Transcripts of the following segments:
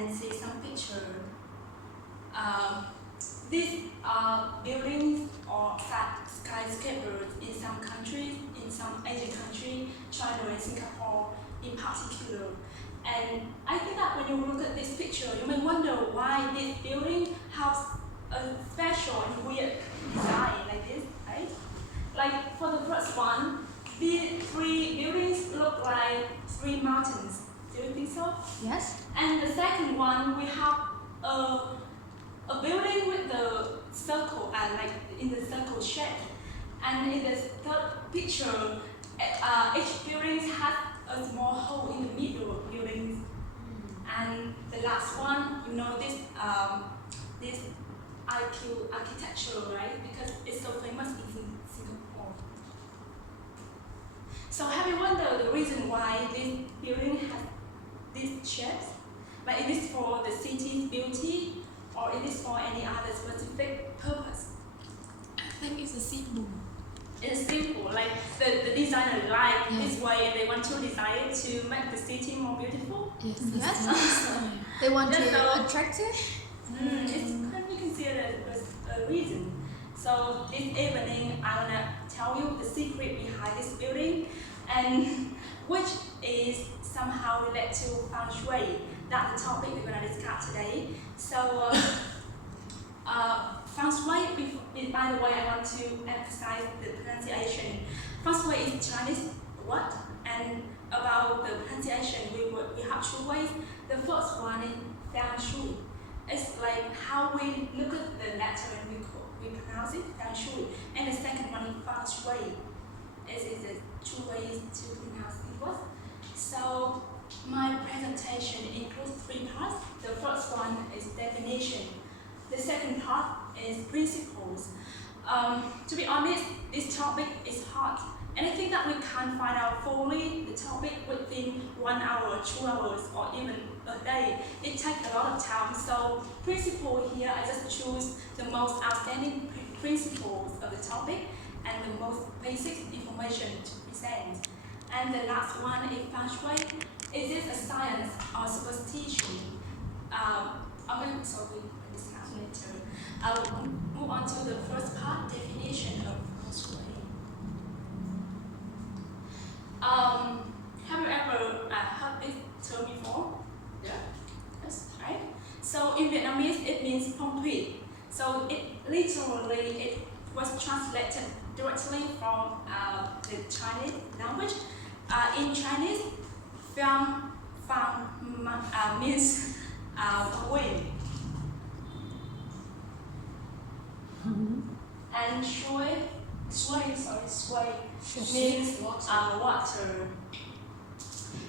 and see some picture. These are buildings or skyscrapers in some countries, in some Asian countries, China and Singapore in particular. And I think that when you look at this picture, you may wonder why this building has a special and weird design like this, right? Like for the first one, these three buildings look like three mountains. Do you think so? Yes. And the second one, we have a building with the circle and like in the circle shape. And in the third picture, each building has a small hole in the middle of buildings. And the last one, you know this IQ architecture, right? Because it's so famous in Singapore. So have you wondered the reason why this building has these shapes? Like is this for the city's beauty or is this for any other specific purpose? I think it's a symbol. It's simple, like the designer like this way and they want to design it to make the city more beautiful. Yes. They want to so attractive. It's can be considered as a reason. So this evening I wanna tell you the secret behind this building and which is somehow related to Feng Shui. That's the topic we're gonna discuss today. So Feng Shui, by the way, I want to emphasize the pronunciation. Feng Shui is Chinese word, and about the pronunciation, we have two ways. The first one is Feng Shui. It's like how we look at the letter and we pronounce it, Feng Shui. And the second one is Feng Shui. It is the two ways to pronounce the word. So my presentation includes three parts. The first one is definition. The second part is principles. To be honest, this topic is hard. And I think that we can't find out fully the topic within 1 hour, 2 hours, or even a day. It takes a lot of time. So principle here, I just choose the most outstanding principles of the topic and the most basic information to present. And the last one is Feng Shui. Is this a science or superstition? Sorry, discuss later. I'll move on to the first part, definition of Feng Shui. Have you ever heard this term before? Yeah. Yes, right? So in Vietnamese, it means phong thủy. So it was translated directly from the Chinese language. In Chinese, Feng means wind. And Shui means water.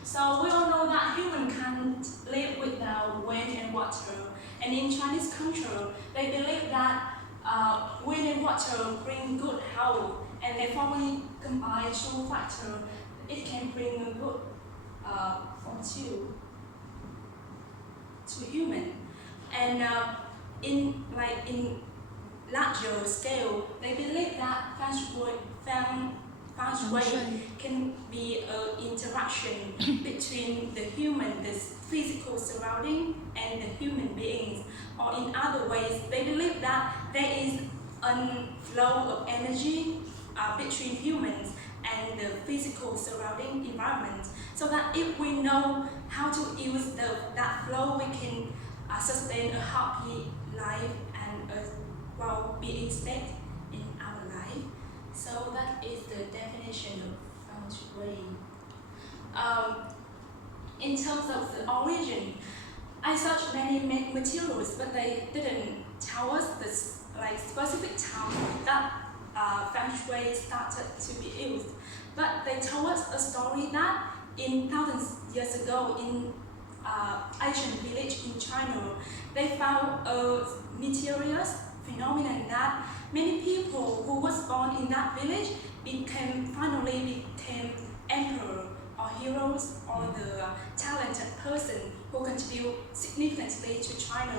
So we all know that human can't live without wind and water. And in Chinese culture, they believe that wind and water bring good health, and they formally combine two factors. It can bring a good fortune to human. And in larger scale, they believe that Feng Shui can be an interaction between the human, the physical surrounding, and the human beings. Or in other ways, they believe that there is a flow of energy between humans and the physical surrounding environment. So that if we know how to use that flow, we can sustain a happy life and a well-being state in our life. So that is the definition of Feng Shui. In terms of the origin, I searched many materials, but they didn't tell us the specific time that Feng Shui started to be used. But they told us a story that in thousands of years ago in Asian village in China, they found a mysterious phenomenon that many people who was born in that village finally became emperor or heroes or the talented person who contribute significantly to China.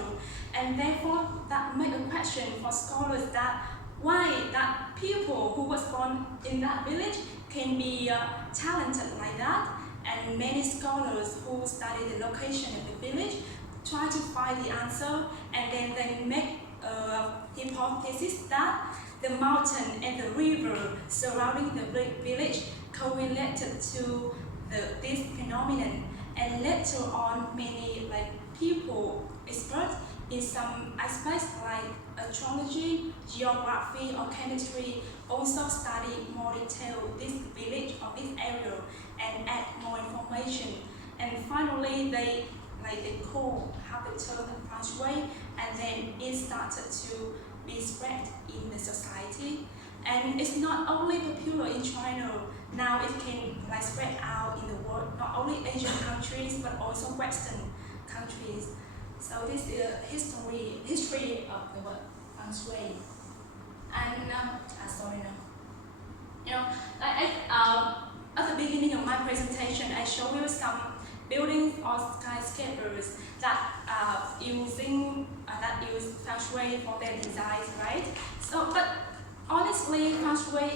And therefore that made a question for scholars that why that people who was born in that village can be talented like that. And many scholars who study the location of the village try to find the answer, and then they make a hypothesis that the mountain and the river surrounding the village correlated to this phenomenon. And later on, many people, experts in some aspects like astrology, geography, or chemistry, also study more detail this village or this area and add more information. And finally, they have the term Feng Shui, and then it started to be spread in the society. And it's not only popular in China, now it can spread out in the world, not only Asian countries but also Western countries. So this is the history of the word Feng Shui. And sorry now. At the beginning of my presentation, I show you some buildings or skyscrapers that use Feng Shui for their designs, right? But honestly, Feng Shui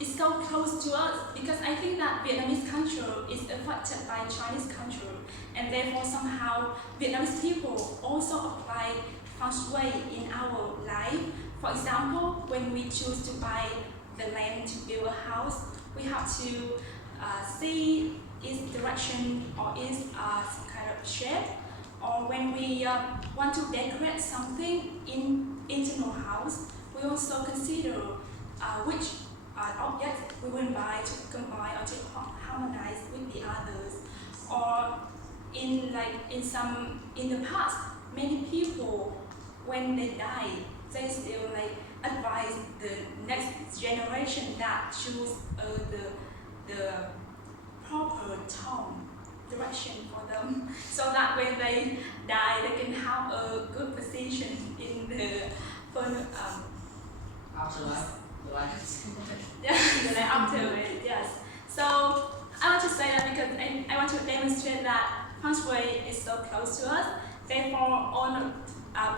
is so close to us because I think that Vietnamese culture is affected by Chinese culture, and therefore somehow Vietnamese people also apply Feng Shui in our life. For example, when we choose to buy the land to build a house, we have to see its direction or its some kind of shape. Or when we want to decorate something in internal house, we also consider which objects we will buy to combine or to harmonize with the others. Or in the past, many people when they die, they still advise the next generation that choose the proper tone direction for them, so that when they die, they can have a good position in the afterlife. Yeah, the life after it. Yes. So I want to say that because I want to demonstrate that Feng Shui is so close to us. Therefore, on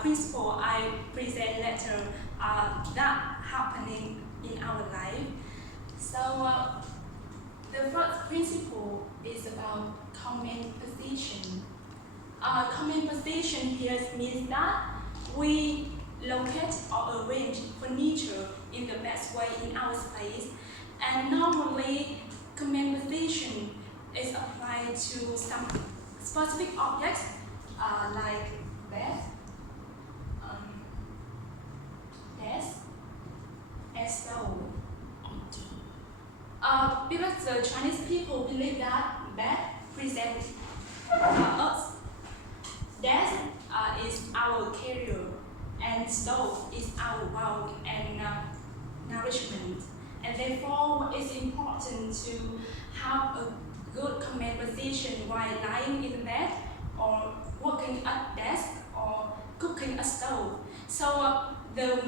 principle I present later that happening in our life. So the first principle is about common position. Common position here means that we locate or arrange furniture in the best way in our space. And normally, common position is applied to some specific objects like bed, desk, and stove. Because the Chinese people believe that bed presents us, desk is our career, and stove is our wealth and nourishment. And therefore, it's important to have a good command position while lying in bed, or working at desk, or cooking at stove. So the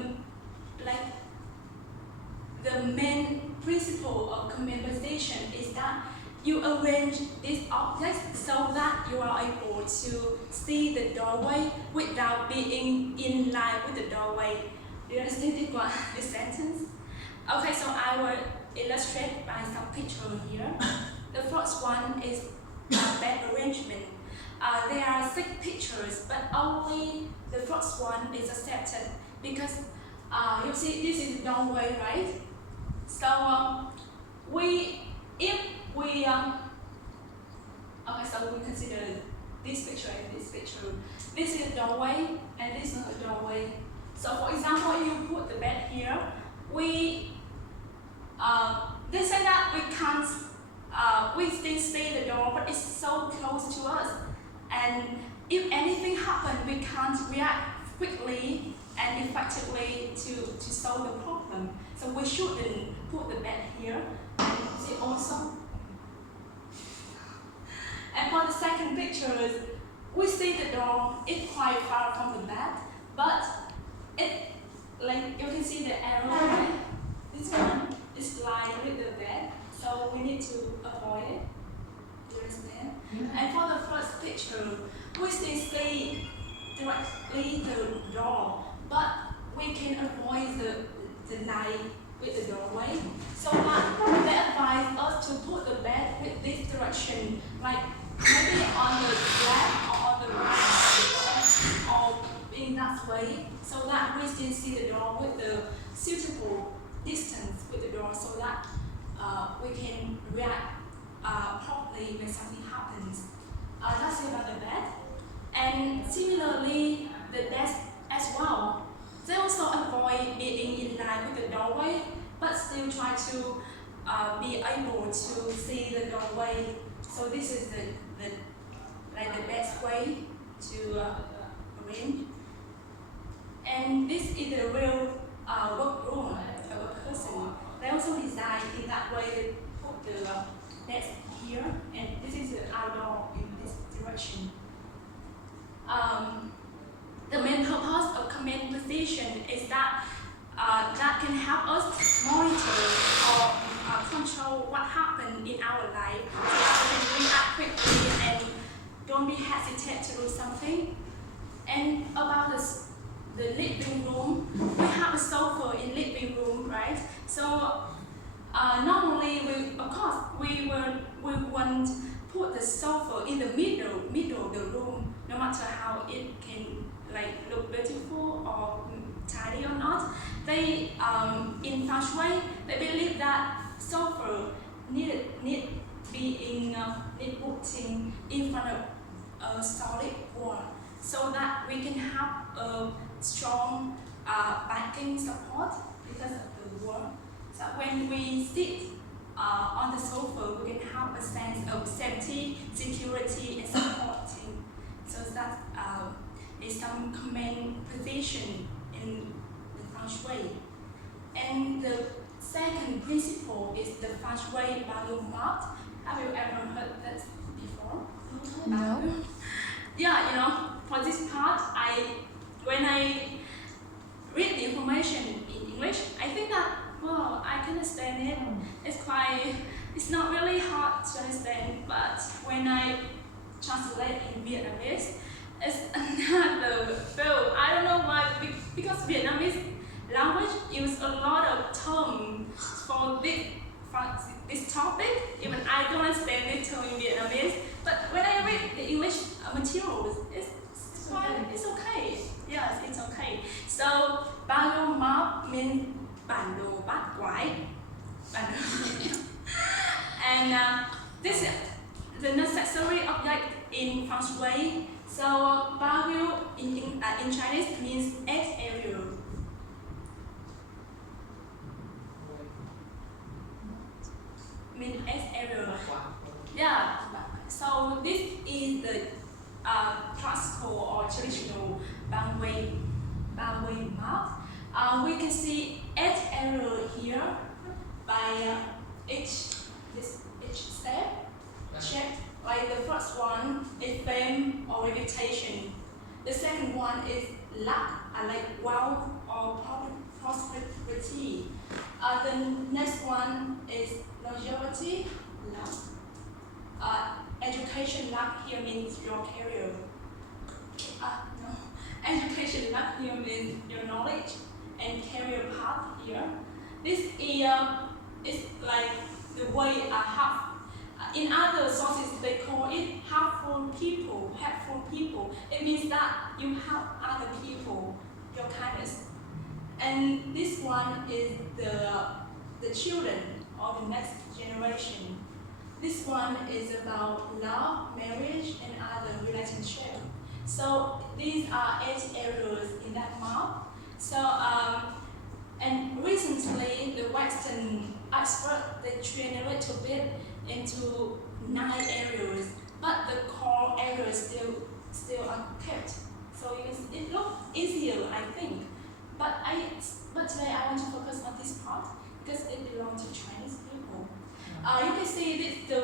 main principle of command position is that you arrange these objects so that you are able to see the doorway without being in line with the doorway. Do you understand this sentence? Okay, so I will illustrate by some picture here. The first one is bed arrangement. There are 6 pictures, but only the first one is accepted because you see this is the doorway, right? So so we consider this picture and this picture. This is a doorway and this is a doorway. So for example, if you put the bed here, they say that we can't, we still see the door, but it's so close to us. And if anything happens, we can't react quickly and effectively to solve the problem. So we shouldn't put the bed here. And see also. And for the second picture, we see the door, it's quite far from the bed, but you can see the arrow, right? This one is lined with the bed, so we need to avoid it. Do you understand? Yeah. And for the first picture, we still see directly the door, but we can avoid the line with the doorway. So that they advise us to put the bed with this direction, like maybe on the left or on the right. door with the suitable distance with the door so that we can react properly when something happens. That's about the bed. And similarly, the desk as well. They also avoid being in line with the doorway, but still try to be able to see the doorway. So this is the best way to arrange. And this is the real workroom of a person. They also design in that way. They put the desk here, and this is the outdoor in this direction. The main purpose of command position is that that can help us monitor or control what happened in our life, so that we can react quickly and don't be hesitant to do something. And about the living room, we have a sofa in living room, right? So normally, we want put the sofa in the middle of the room, no matter how it can look beautiful or tidy or not. They in Feng Shui, they believe that sofa need putting in front of a solid wall, so that we can have a strong backing support because of the wall. So when we sit on the sofa, we can have a sense of safety, security, and supporting. So that is some command position in the Feng Shui. And the second principle is the Feng Shui value map. Have you ever heard that before? No. Yeah, for this part, when I read the information in English, I think that, well, I can understand it. It's not really hard to understand, but when I translate in Vietnamese, it's another field. I don't know why, because Vietnamese language uses a lot of terms for this topic. Even I don't understand this term in Vietnamese, but when I read the English materials, it's okay. Yes, it's okay. So, value map means bản đồ bát quái. And this is the necessary object in Feng Shui. So, value in Chinese means edge area. Means edge area. Yeah. So this is the classical or traditional boundary map. We can see edge area here by each step. Check. Like the first one is fame or vegetation. The second one is luck, like wealth or prosperity. The next one is longevity, luck. Education luck here means your career. No. Education luck here means your knowledge and career path here. This is like the way half. In other sources, they call it helpful people. It means that you help other people, your kindness. And this one is the children or the next generation. This one is about love, marriage, and other relationships. So these are 8 areas in that map. So and recently the Western experts they train a little bit into 9 areas, but the core areas still are kept. So it looks easier, I think. But today I want to focus on this part because it belongs to Chinese people. You can see this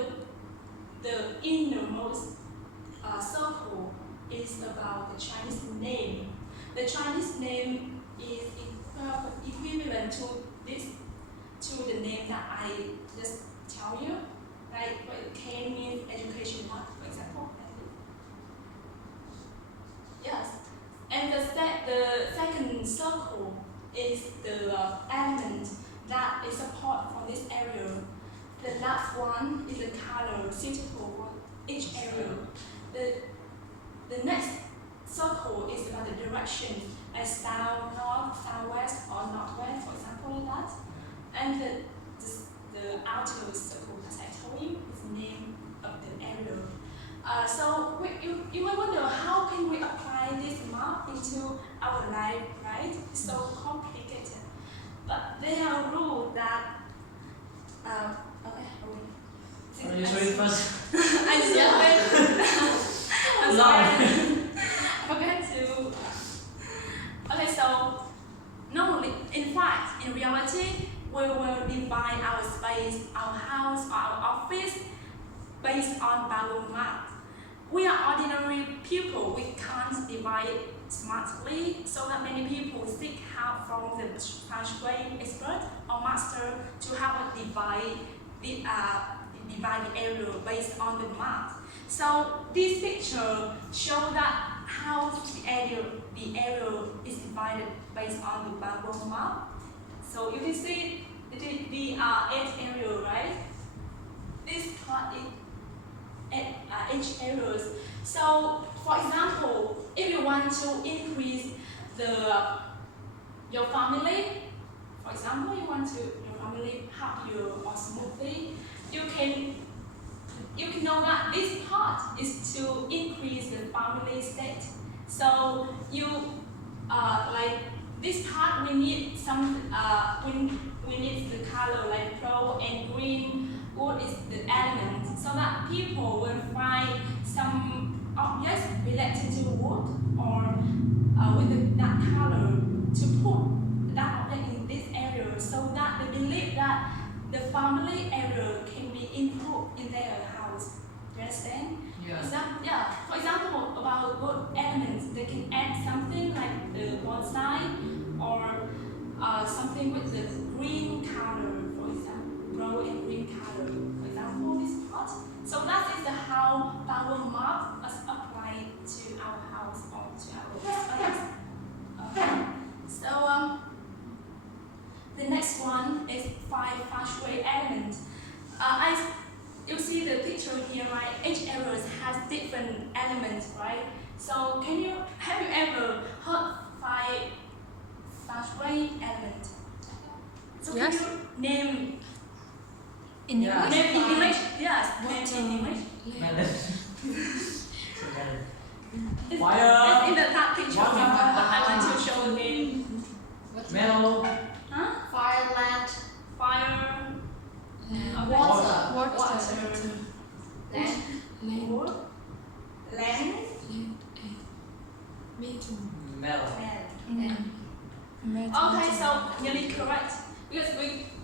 the innermost circle is about the Chinese name. The Chinese name is equivalent to the name that I just tell you. Like K means education mark, for example. Yes. And the second circle is the element that is support for this area. The last one is the color suitable for each area. The next circle is about the direction, like south, north, southwest, or northwest, for example, like that. And the outer circle, as I told you, is the name of the area. So you might wonder, how can we apply this map into our life, right? It's so complicated. But there are rules that, okay, Are you sorry first? I'm sorry. I'm sorry. I forgot to. Okay, so normally, in fact, in reality, we will divide our space, our house, our office based on Bible map. We are ordinary people. We can't divide smartly, so that many people seek help from the Feng Shui expert or master to help us divide the area based on the map. So this picture shows that how the area is divided based on the Bible map. So you can see the 8 area, right? This part is 8 areas. So for example, if you want to increase your family, for example, you want to your family happier or smoothly, you can know that this part is to increase the family state. So you like this part, we need some we need the color like blue and green. Wood is the element, so that people will find some objects related to wood or with that color to put that object in this area, so that they believe that the family area can be improved in their house. Do you understand? Yeah. For example, about wood elements, they can add something like the bonsai or something with the green color, for example, brown and green color. For example, this part. So that is how power map is applied to our house or to our space. So the next one is 5 Feng Shui elements. You see the picture here, right? Each area has different elements, right? So have you ever heard 5 Feng Shui elements? So Yes. can you name In Yeah. English? name in English? Yes, Water, name in English. Melon. It's Fire. in the top picture. Water. But I want to show again. Mellow. Huh? Fire, land, Fire. water, Water. land, Land. Wood. Land. Metal. Mellow. Land. Metal. Okay, so nearly correct. Because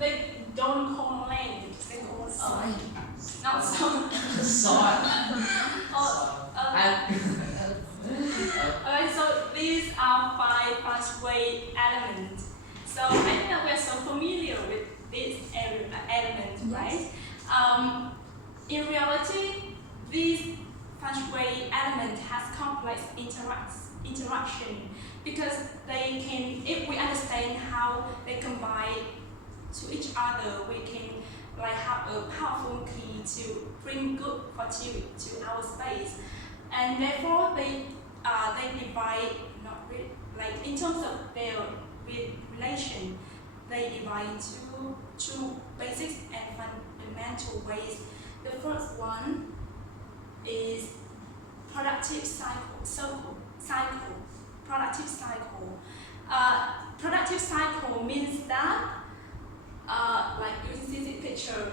they don't call land, they call soil. Not soil. Soil. Alright, so these are 5 Feng Shui elements. So I think that we're so familiar with this element, right? In reality, this Feng Shui element has complex interaction because they can, if we understand how they combine to each other, we can like have a powerful key to bring good fortune to our space. And therefore they divide, not really, like in terms of their relation, they divide into 2 basic and fundamental ways. The first one is productive cycle. Productive cycle. Productive cycle means that, like you can see the picture,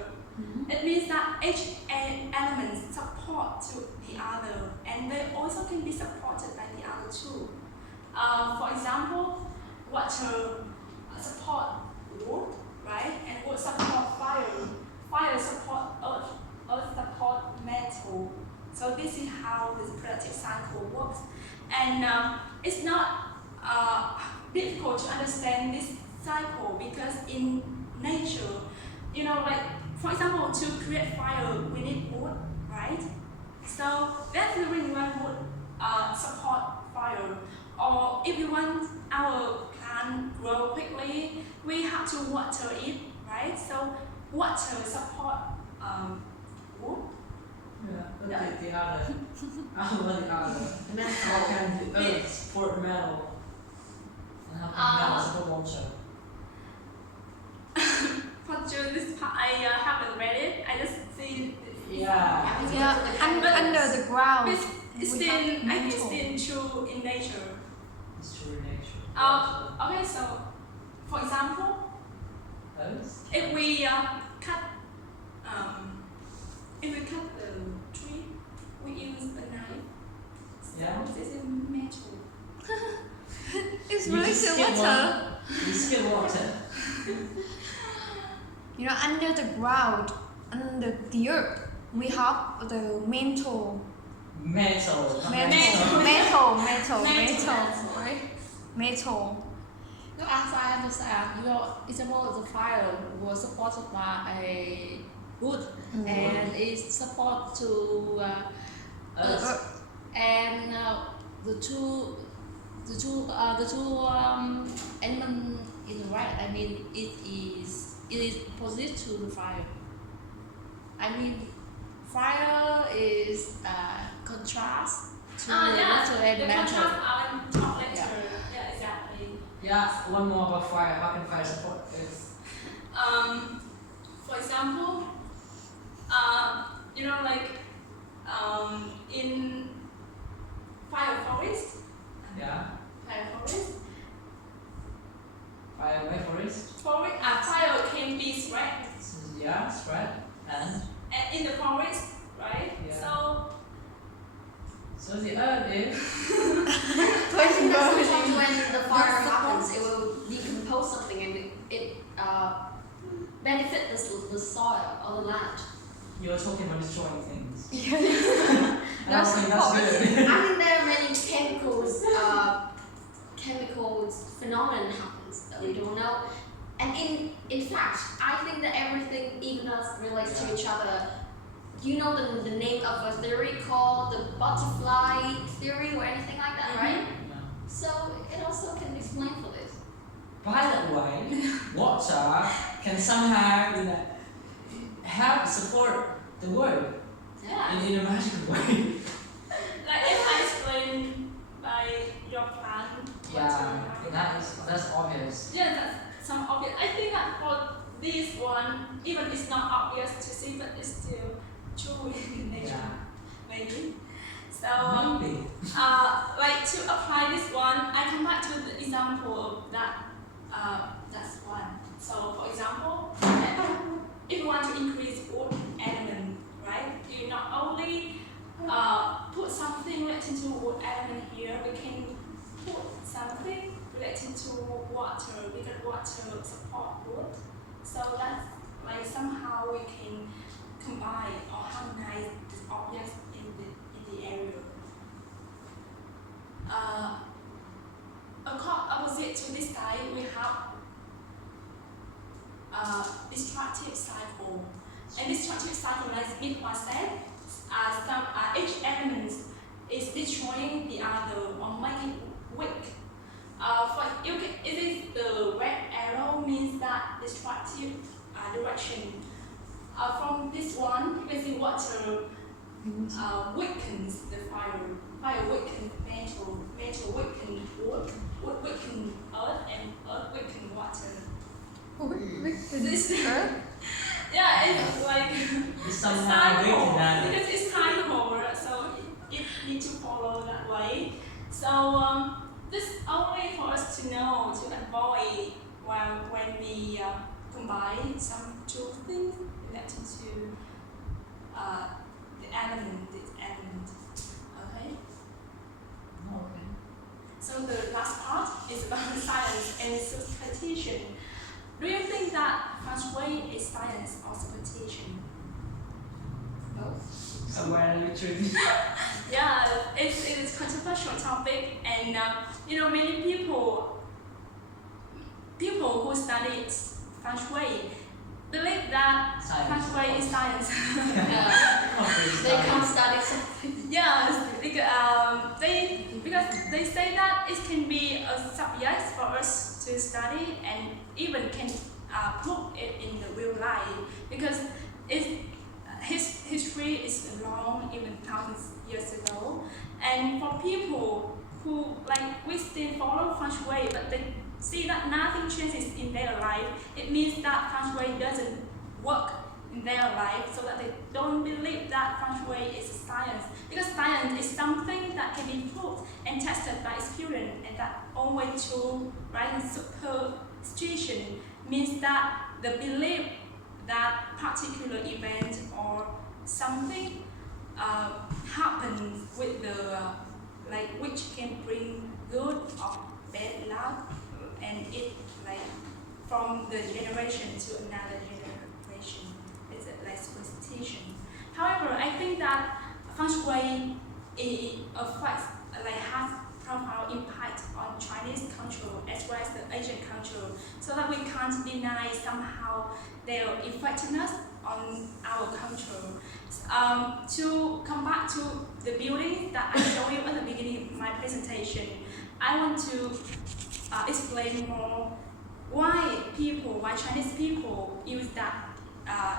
it means that each element support to the other, and they also can be supported by the other too. For example, water support wood, right? And wood support fire. Fire support earth. Earth support metal. So this is how this productive cycle works. And it's not difficult to understand this cycle because in nature, you know, like for example, to create fire, we need wood, right? So that's the reason why wood support fire. Or if you want our plant grow quickly, we have to water it, right? So water support wood. Yeah, the other. How about the other? How can the earth support metal? And how can metal support water? Yeah. Under the ground. It's we still, have I think it's mental. still true in nature. It's true in nature. Okay, so for example, Others? if we cut the tree, we use a knife. So Yeah. this is metal. It's You really just still skip water. You skip water. You know, under the ground, under the earth, we have the mental. Metal. not Metal, Metal. right? Metal. No, as I understand, example, the fire was supported by a wood and is support to earth, and the two element in the right. I mean, it is opposite to the fire. I mean, fire is contrast to the water the and metal. contrast are in top later. Yeah. Yeah, exactly. Yeah, one more about fire. How can fire support this? For example, in fire forest, Yeah. Fire by forest. fire can be spread Yeah, spread. And in the forest, right? Yeah. So the earth is I think that sometimes when the fire happens, it will decompose something and it benefits the soil or the land. you're talking about destroying things. I That's don't think that's good. I think there are many chemicals phenomenon happens that we don't know. And in fact, I think that everything even us relates to each other. You know the name of a theory called the butterfly theory or anything like that, right? Yeah. So it also can explain for this. By the way, water can somehow help support the world yeah, in a magical way. like if I explain by your plant. That's obvious. Yeah, that's some obvious. I think that for this one, even it's not obvious to see, but it's still true in nature, Yeah. maybe. So, Maybe. like to apply this one, I come back to the example of that. That's one. So, for example, if you want to increase wood element, right? You not only put something related to wood element here, we can put something related to water because water support wood. So that's like somehow we can combine or harmonize these objects in the area. Opposite to this side, we have destructive cycle. And destructive cycle, as Mitwa said, each element is destroying the other or making it weak. It is the red arrow means that destructive direction. From this one, you can see water weakens the fire. Fire weakens metal weakens wood weakens earth, and earth weakens water. This, yeah, it's like It's somehow weak that. because it's cycle, so it needs to follow that way. So this only for us to know to avoid when we combine some two things related to this element. Okay. Okay. So the last part is about science and superstition. Do you think that Feng Shui is science or superstition? No. Somewhere in between. Yeah, it is controversial topic, and many people who study Feng Shui believe that Feng Shui is science. They can't study something. Yes, because they say that it can be a subject for us to study and even can put it in the real life because his history is long, even thousands years ago. And for people who we still follow Feng Shui, but they see that nothing changes in their life, it means that Feng Shui doesn't work in their life so that they don't believe that Feng Shui is science. Because science is something that can be proved and tested by experience, and that only to right in superstition means that the belief that particular event or something happens with the like which can bring good or bad luck, and it like from the generation to another generation. It's like superstition. However, I think that Feng Shui affects like has profound impact on Chinese culture as well as the Asian culture, so that we can't deny somehow their effectiveness on our culture. To come back to the building that I showed you at the beginning of my presentation, I want to explain more why Chinese people use that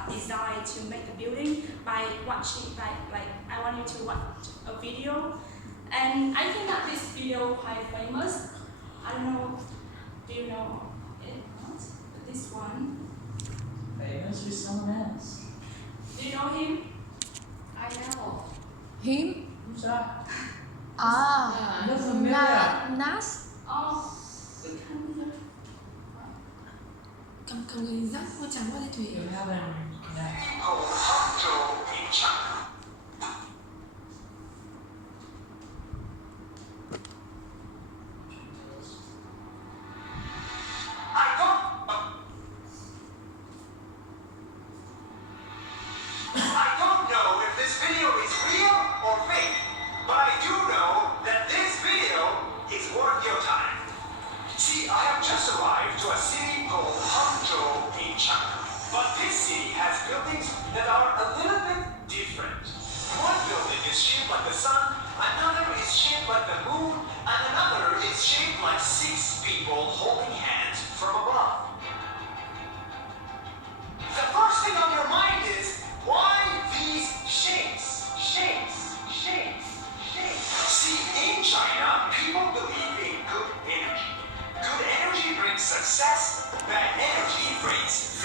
design to make the building by watching, I want you to watch a video, and I think that this video quite famous. I don't know, do you know it or not? This one. Famous with someone else. Do you know him? I know. Him? Who's that? Ah, Not familiar. Nas? Oh, we can. cầm người dắt qua chẳng qua đây Thủy. You haven't connected. I don't know if this video is real or fake, but I do know that this video is worth your time. See, I have just arrived to a city called Hangzhou in China. But this city has buildings that are a little bit different. One building is shaped like the sun, another is shaped like the moon, and another is shaped like 6 people holding hands from above. The first thing on your mind is, why these shapes? See, in China, people believe in good energy. Good energy brings success, bad energy brings